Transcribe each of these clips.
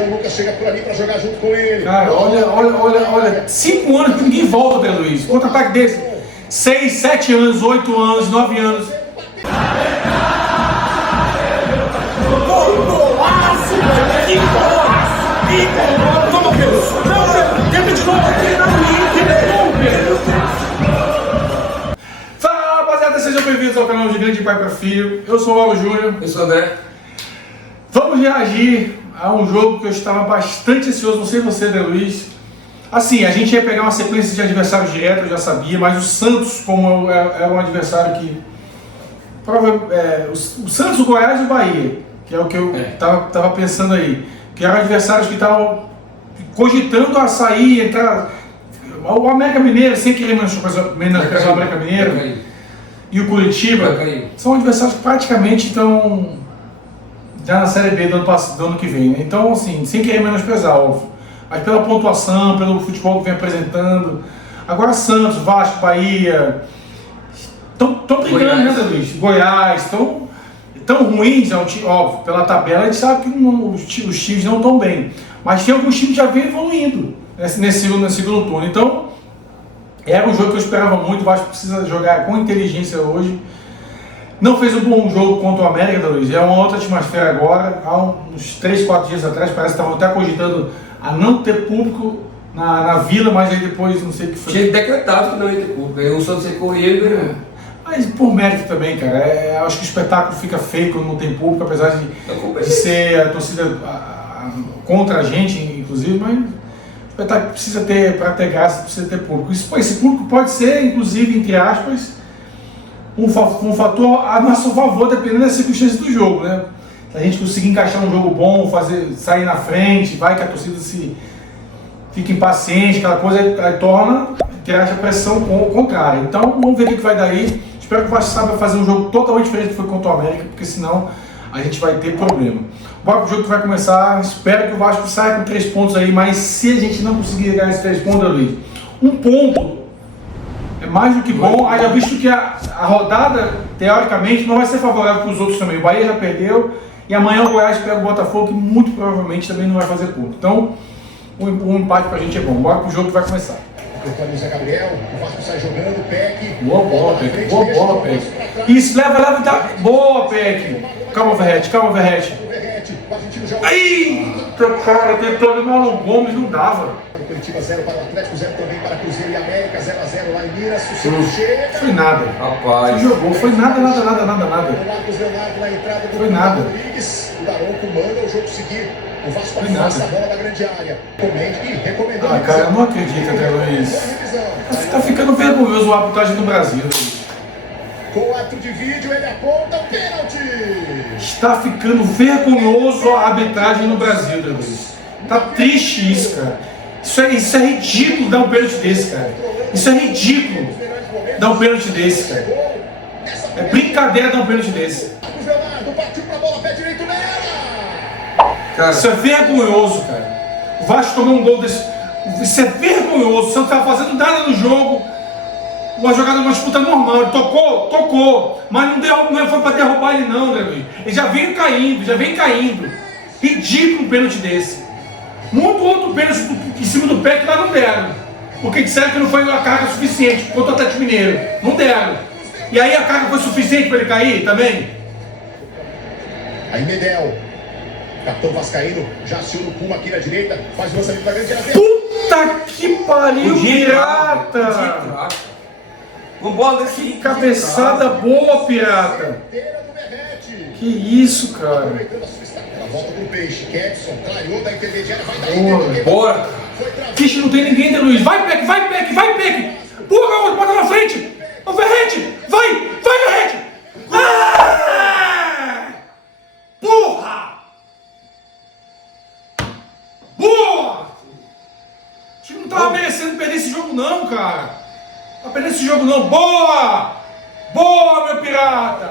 O Lucas chega por ali para jogar junto com ele. Cara, olha. 5 anos que ninguém volta, André Luiz. Contra-ataque desse. 6, 7 anos, 8 anos, 9 anos. Vamos, Pedro! Não, tenta de novo! Fala, rapaziada! Sejam bem-vindos ao canal de Grande Pai para Filho. Eu sou o Mauro Júnior. Eu sou o André. Vamos reagir a um jogo que eu estava bastante ansioso, não sei você, André Luiz. Assim, a gente ia pegar uma sequência de adversários diretos, eu já sabia, mas o Santos, como é um adversário que... o Santos, o Goiás e o Bahia, que é o que eu tava pensando aí, que eram adversários que estavam cogitando a sair, entrar... O América Mineiro, sem querer menosprezar o América Mineiro, e o Curitiba, são adversários que praticamente estão já na Série B do ano que vem, né? Então, assim, sem querer menosprezar, óbvio, mas pela pontuação, pelo futebol que vem apresentando. Agora Santos, Vasco, Bahia estão brigando, né, Luiz? Goiás, tão ruins, óbvio, pela tabela a gente sabe que os times não estão bem, mas tem alguns times que já vêm evoluindo nesse segundo turno. Então era um jogo que eu esperava muito. O Vasco precisa jogar com inteligência hoje. Não fez um bom jogo contra o América, Luiz. É uma outra atmosfera agora. Há uns 3, 4 dias atrás parece que estavam até cogitando a não ter público na Vila, mas aí depois não sei o que foi. Tinha decretado que não ia ter público. Aí o Santos corria e ganhou. Mas por mérito também, cara. Acho que o espetáculo fica feio quando não tem público, apesar de ser a torcida contra a gente, inclusive, mas o espetáculo precisa ter, para ter graça, precisa ter público. Esse público pode ser, inclusive, entre aspas, um fator a nosso favor, dependendo das circunstâncias do jogo, né? Se a gente conseguir encaixar um jogo bom, sair na frente, vai que a torcida fica impaciente, aquela coisa, aí torna, entre aspas, a pressão contrária. Então, vamos ver o que vai dar aí. Espero que o Vasco saiba fazer um jogo totalmente diferente do que foi contra o América, porque senão a gente vai ter problema. Bora pro jogo que vai começar. Espero que o Vasco saia com 3 pontos aí, mas se a gente não conseguir ganhar esses 3 pontos, Luiz, 1 ponto é mais do que bom, haja visto que a rodada, teoricamente, não vai ser favorável para os outros também. O Bahia já perdeu e amanhã o Goiás pega o Botafogo, que muito provavelmente também não vai fazer ponto. Então, um empate pra gente é bom. Bora pro jogo que vai começar. O Zé Gabriel, o Vasco sai jogando, Peck. Boa bola, Peck. Boa bola, Peck. Isso, leva e tá. Boa, Peck. Calma, Verrete. Eita, cara, tentou ali o Marlon Gomes, não dava. Curitiba 0 para o Atlético, 0 também para Cruzeiro e América, 0-0 lá em Minas. O chega. Foi nada. Rapaz. Você jogou, foi nada. O Marcos Leonardo na entrada do Foi nada. Rodrigues. O Daronco manda o jogo seguir. O Vasco passa a bola da grande área. Recomendando. Ah, cara, eu não acredito, André Luiz. Tá ficando vergonhoso a arbitragem do Brasil. Com o ato de vídeo, ele aponta o pênalti. Está ficando vergonhoso a arbitragem no Brasil, André Luiz. Tá triste isso, cara. Isso é ridículo dar um pênalti desse, cara. Isso é ridículo dar um pênalti desse, cara. É brincadeira dar um pênalti desse. Marcos Leonardo partiu pra bola, pé direito nela. Cara, isso é vergonhoso, cara. O Vasco tomou um gol desse. Isso é vergonhoso. Você não estava fazendo nada no jogo. Uma jogada, uma disputa normal. Ele tocou. Mas não foi para derrubar ele, não, né, Luiz? Ele já vem caindo. Ridículo um pênalti desse. Muito outro pênalti em cima do pé que lá não deram. Porque disseram que não foi a carga suficiente contra o Atlético Mineiro. Não deram. E aí a carga foi suficiente para ele cair também? Aí Medel. Capitão Vascaíno já aciona o Puma aqui na direita, faz o lançamento da grande área. Puta que pariu, pirata! Vambora desse Cabeçada boa, pirata! Que isso, cara? Ela volta pro peixe, Kedson, clareou da intermediária, vai daí. Bora! Vixe, não tem ninguém, Luiz! Vai, Peck! Porra, bota na frente! Ô, Verrete! Vai, Verrete! Ah! Porra! Boa! O time não tava merecendo perder esse jogo não, cara. Não tá perdendo esse jogo não. Boa, meu pirata.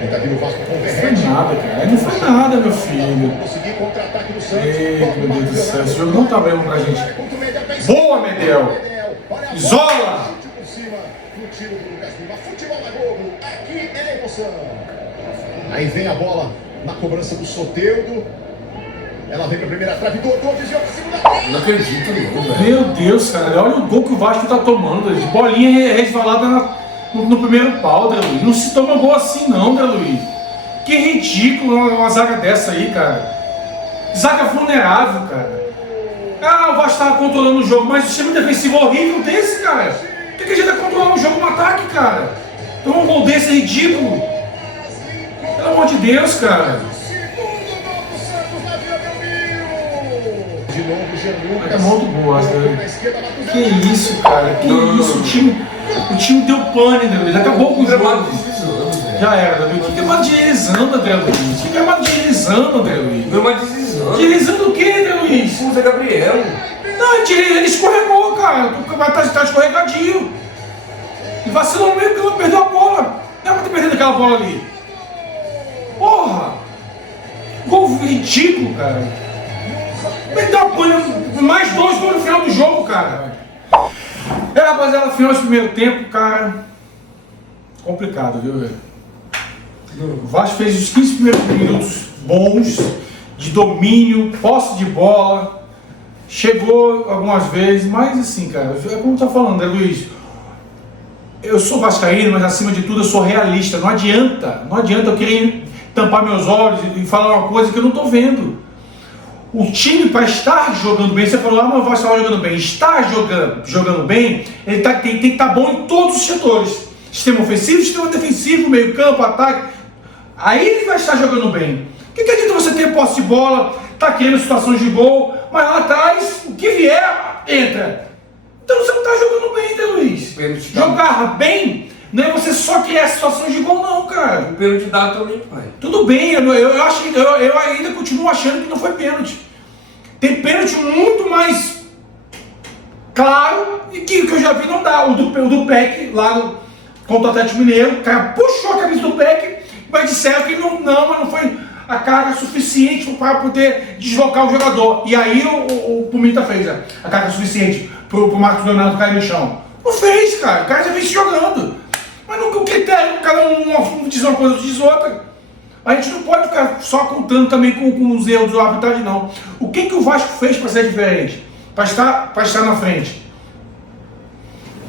Tenta vir o Vasco com o Não foi Verrete. nada, cara. Não foi nada, meu filho. Conseguir contra-ataque do Santos. Eita, meu Deus do céu. Esse jogo não tá bem pra gente. Boa, Medel. Isola. Por cima, no tiro do Lucas Lima. Futebol na Globo. Aqui é emoção. Aí vem a bola na cobrança do Soteldo. Ela vem pra primeira trave, doutor, desviou pra segunda trave. Não acredito, não, velho. Meu Deus, cara, olha o gol que o Vasco tá tomando. De bolinha resvalada no primeiro pau, André Luiz. Não se toma gol assim não, André Luiz. Que ridículo uma zaga dessa aí, cara. Zaga vulnerável, cara. Ah, o Vasco tava controlando o jogo, mas o sistema defensivo horrível desse, cara. Por que a gente tá controlando o jogo no ataque, cara? Então um gol desse é ridículo. Pelo amor de Deus, cara. De novo, Jean Lucas. É muito boa, Colocou né? na esquerda, Matheus Que Henrique. isso, cara? Que isso? O time deu pane, André Luiz. Acabou com o Gramado jogo. deslizando, velho. Já era, André Luiz. Que gramado deslizando, André Luiz? Que gramado deslizando, André Luiz? Gramado deslizando. Deslizando o quê, André Luiz? Como Zé Gabriel. Não, ele escorregou, cara. O campeonato tá escorregadio. E vacilou no meio campo, perdeu a bola. Não é pra ter perdido aquela bola ali. Porra! Gol ridículo, cara. Meteu a pane, mais 2 gols no final do jogo, cara. Rapaziada, final do primeiro tempo, cara. Complicado, viu, velho? O Vasco fez os 15 primeiros minutos bons, de domínio, posse de bola. Chegou algumas vezes, mas assim, cara, é como tá falando, né, Luiz? Eu sou vascaíno, mas acima de tudo eu sou realista. Não adianta eu querer tampar meus olhos e falar uma coisa que eu não tô vendo. O time, para estar jogando bem, você falou, mas o Vasco está jogando bem. Está jogando bem, ele tem que estar bom em todos os setores. Sistema ofensivo, sistema defensivo, meio campo, ataque. Aí ele vai estar jogando bem. O que adianta você ter posse de bola, tá criando situações de gol, mas lá atrás, o que vier, entra. Então você não está jogando bem, né, Luiz? Jogar bem não é você só criar situações de gol, não, cara. O pênalti dá também, pai. Tudo bem, eu ainda continuo achando que não foi pênalti. Tem pênalti muito mais claro e que eu já vi não dá. O do Peck lá contra o Atlético Mineiro, o cara puxou a camisa do Peck, mas disseram que mas não foi a carga suficiente para poder deslocar o jogador. E aí o Pumita fez a carga suficiente pro Marcos Leonardo cair no chão. Não fez, cara. O cara já vem se jogando. Mas não, o critério, cada um diz uma coisa, outro diz outra. A gente não pode ficar só contando também com os erros do arbitragem, não. O que o Vasco fez para ser diferente? Para estar na frente?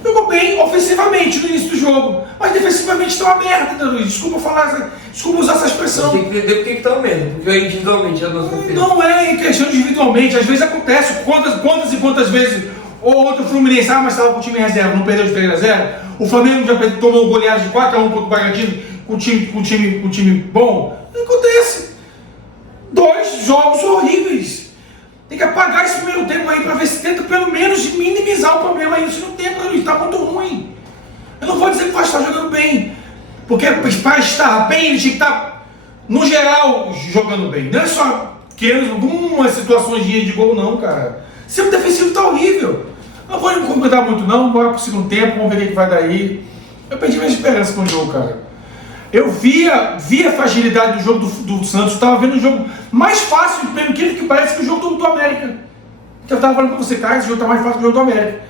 Jogou bem ofensivamente no início do jogo, mas defensivamente está uma merda, Luiz. Desculpa usar essa expressão. Tem que entender porque que tá uma merda, porque individualmente é a nossa defesa. Não é questão individualmente, às vezes acontece. Quantas e quantas vezes o outro Fluminense, mas estava com o time em reserva, não perdeu de 3-0. O Flamengo já tomou goleada de 4-1 contra o Bragantino com time bom. Não acontece. 2 jogos horríveis. Tem que apagar esse primeiro tempo aí para ver se tenta pelo menos minimizar o problema aí. Isso não tem, está muito ruim. Eu não vou dizer que vai estar jogando bem, porque para estar bem ele tinha que estar, no geral, jogando bem. Não é só querendo algumas situações de gol, não, cara. O sistema defensivo está horrível. Não vou me completar muito, não. Bora pro segundo tempo, vamos ver o que vai daí. Eu perdi minha esperança com o jogo, cara. Eu via a fragilidade do jogo do Santos, estava vendo o jogo mais fácil, pelo que parece, que o jogo do América. Eu estava falando com você, cara, esse jogo está mais fácil que o jogo do América.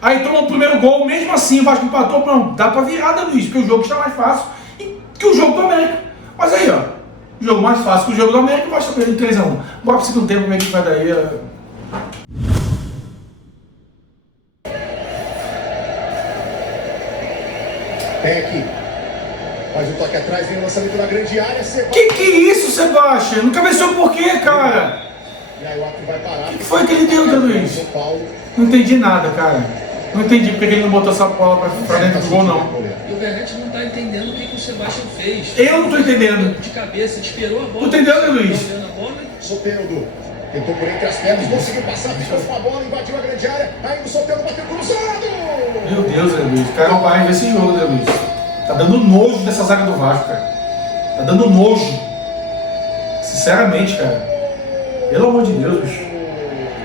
Aí toma o primeiro gol, mesmo assim o Vasco empatou, não, dá para virada, Luiz, porque o jogo está mais fácil que o jogo do América. Mas aí, ó, o jogo mais fácil que o jogo do América, o Vasco está perdendo 3-1. Bora pro segundo tempo, vamos ver o que vai daí. Peck faz o toque atrás, vem o lançamento na grande área. Que isso, Sebastião? Não cabeceou por quê, cara? E aí o árbitro vai parar. O que foi que ele deu, Luiz? Não entendi nada, cara. Não entendi porque ele não botou essa bola pra dentro do gol, não. E o Verratti não tá entendendo o que o Sebastião fez. Eu não tô entendendo. De cabeça, esperou a bola. Tô entendendo, Luiz? Soteldo tentou por entre as pernas, conseguiu passar, ficou com a bola, invadiu a grande área. Aí o Soteldo bateu cruzado. Meu Deus, Luiz. O cara não vai ver esse jogo, Luiz. Tá dando nojo dessa zaga do Vasco, cara. Tá dando nojo. Sinceramente, cara. Pelo amor de Deus, bicho.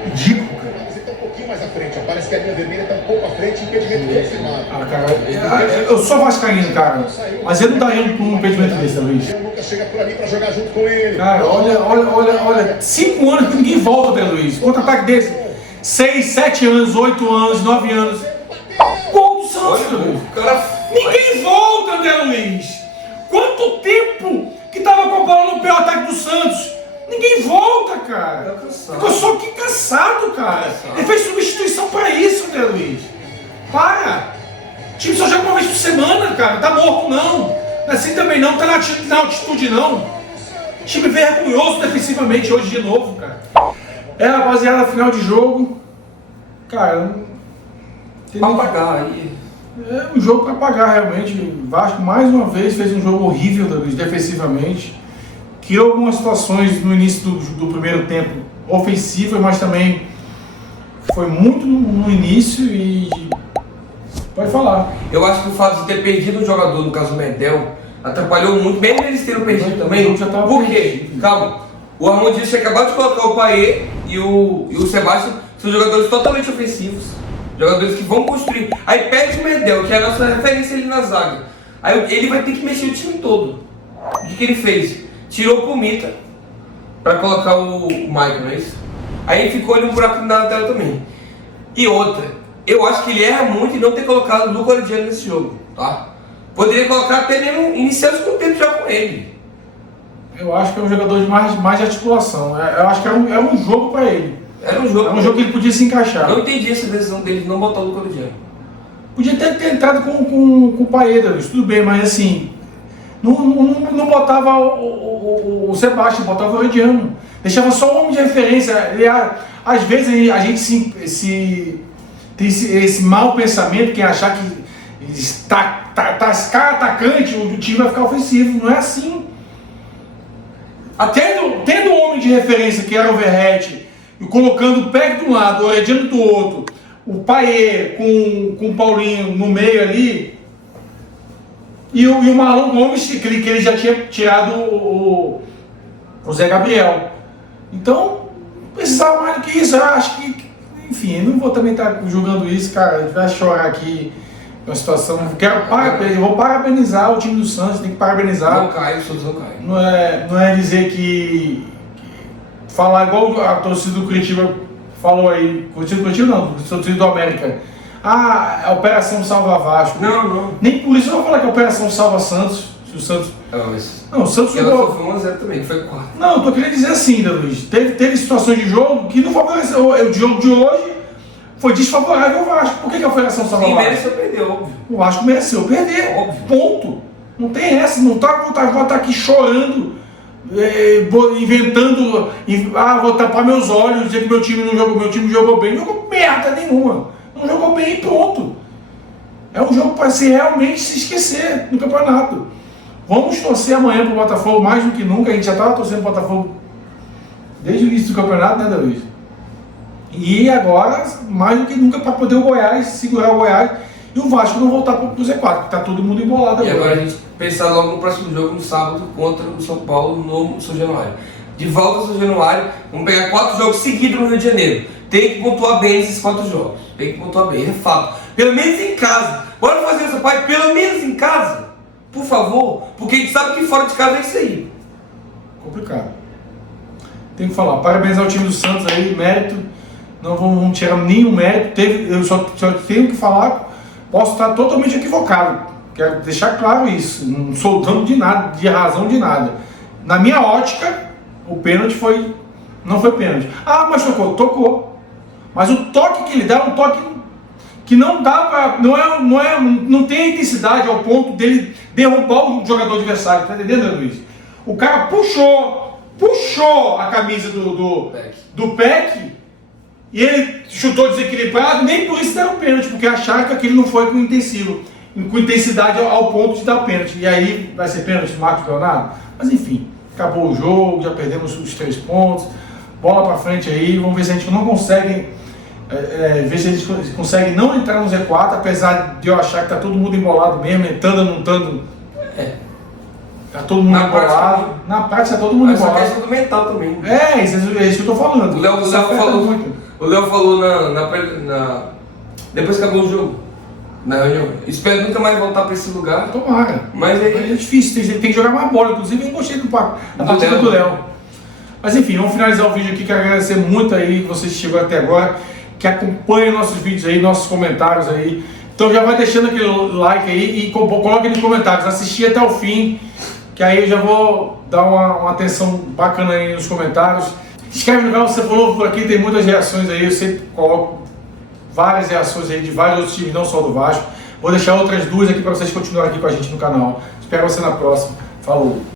Ridículo, cara. Mas ele tá um pouquinho mais à frente, ó. Parece que a linha vermelha tá um pouco à frente, impedimento confirmado. Ah, cara, eu sou vascaíno, cara. Mas ele não daria um impedimento desse, Luiz. O Lucas chega por ali pra jogar junto com ele. Cara, olha. 5 anos que ninguém volta, Luiz. Contra-ataque desse. 6, 7 anos, 8 anos, 9 anos. Gol do Santos, Luiz. Ninguém volta, André Luiz. Quanto tempo que tava com a bola no pé o ataque do Santos? Ninguém volta, cara. Ficou só que cansado, cara. Ele fez substituição pra isso, André Luiz. Para. O time só joga uma vez por semana, cara. Tá morto, não. Não é assim também não. Tá na altitude, não. O time vergonhoso defensivamente hoje de novo, cara. Rapaziada, final de jogo. Cara, Pra pagar aí. é um jogo pra pagar realmente. O Vasco mais uma vez fez um jogo horrível defensivamente. Criou algumas situações no início do primeiro tempo ofensivas, mas também foi muito no início e... Pode falar. Eu acho que o fato de ter perdido um jogador, no caso o Medel, atrapalhou muito, mesmo eles terem perdido também. Já tava Por quê? perdido. Calma. O Armando Dias tinha acabado de colocar o Paê e o Sebastião, são jogadores totalmente ofensivos. Jogadores que vão construir. Aí perde o Medel, que é a nossa referência ali na zaga. Aí ele vai ter que mexer o time todo. O que ele fez? Tirou o Pumita pra colocar o Michael, não é isso? Aí ficou ali um buraco na tela também. E outra, eu acho que ele erra muito em não ter colocado o Luca Orediano nesse jogo, tá? Poderia colocar até mesmo iniciar o segundo tempo já com ele. Eu acho que é um jogador de mais de articulação. Eu acho que era um jogo pra ele. Era um jogo. Era um jogo que ele podia se encaixar. Não entendi essa decisão dele de não botar o Luca Orediano. Podia ter entrado com o Paedas, tudo bem, mas assim, não botava o Sebastião, botava o Orediano. Deixava só o homem de referência. Às vezes a gente tem esse mau pensamento, que é achar que atacante, o time vai ficar ofensivo. Não é assim. Tendo um homem de referência, que era o Verratti, e colocando o Peck de um lado, o Orediano do outro, o Paê com o Paulinho no meio ali, e o Marlon Gomes, que ele já tinha tirado o Zé Gabriel. Então, não precisava mais do que isso. Eu acho que, enfim, eu não vou também estar julgando isso, cara. A gente vai chorar aqui uma situação. Eu vou parabenizar o time do Santos, tem que parabenizar. Não cai, o Santos não cai. Não é dizer que falar igual a torcida do Curitiba falou aí, Curitiba não, a torcida do América. A Operação Salva Vasco. Não. Nem por isso eu vou falar que a Operação Salva Santos. Se o Santos. Não, o Santos ela jogou. só foi 1-0 também, foi 4. Não, eu tô querendo dizer assim, Luiz. Teve situações de jogo que não favoreceu. O jogo de hoje foi desfavorável ao Vasco. Por que a Operação Salva Sim, Vasco? mereceu perder, óbvio. O Vasco mereceu perder. Óbvio. Ponto. Não tem essa. Não tá aqui chorando, inventando. Vou tapar meus olhos, dizer que meu time não jogou. Meu time jogou bem. Não jogou merda nenhuma. Não jogou bem e pronto. É um jogo para se realmente se esquecer no campeonato. Vamos torcer amanhã para o Botafogo mais do que nunca. A gente já estava torcendo para o Botafogo desde o início do campeonato, né, David? E agora, mais do que nunca, para poder o Goiás segurar o Goiás e o Vasco não voltar para o Z4, que está todo mundo embolado E agora. agora a gente pensar logo no próximo jogo, no sábado, contra o São Paulo, no São Januário. De volta ao São Januário, vamos pegar 4 jogos seguidos no Rio de Janeiro. Tem que pontuar bem esses 4 jogos. Tem que pontuar bem, é fato. Pelo menos em casa. Bora fazer isso, pai, pelo menos em casa. Por favor. Porque a gente sabe que fora de casa é isso aí. Complicado. Tem que falar. Parabéns ao time do Santos aí, mérito. Não vamos tirar nenhum mérito. Eu só tenho que falar. Posso estar totalmente equivocado. Quero deixar claro isso. Não sou dono de nada, de razão de nada. Na minha ótica, o pênalti não foi pênalti. Mas tocou. Mas o toque que ele dá é um toque que não dá pra. Não tem a intensidade ao ponto dele derrubar o jogador adversário, tá entendendo, Luiz? O cara puxou a camisa do Peck e ele chutou desequilibrado, nem por isso deram pênalti, porque acharam que aquele não foi com intensidade ao ponto de dar pênalti. E aí vai ser pênalti do Marcos Leonardo? Mas enfim, acabou o jogo, já perdemos os 3 pontos, bola pra frente aí, vamos ver se a gente não consegue. Ver se eles conseguem não entrar no Z4, apesar de eu achar que tá todo mundo embolado mesmo, entrando, não estando. Tá todo mundo embolado. Na prática tá todo mundo embolado. Mas é questão do mental também. Isso que eu tô falando. O Léo falou depois que acabou o jogo, na reunião. Espero nunca mais voltar para esse lugar. Tomara. Mas é difícil, tem que jogar mais bola. Inclusive eu gostei da partida do Léo. Mas enfim, vamos finalizar o vídeo aqui. Quero agradecer muito aí que vocês chegou até agora, que acompanha nossos vídeos aí, nossos comentários aí. Então já vai deixando aquele like aí e coloca nos comentários. Assistir até o fim, que aí eu já vou dar uma atenção bacana aí nos comentários. Se inscreve no canal se você for novo por aqui, tem muitas reações aí, eu sempre coloco várias reações aí de vários outros times, não só do Vasco. Vou deixar outras duas aqui para vocês continuarem aqui com a gente no canal. Espero você na próxima. Falou!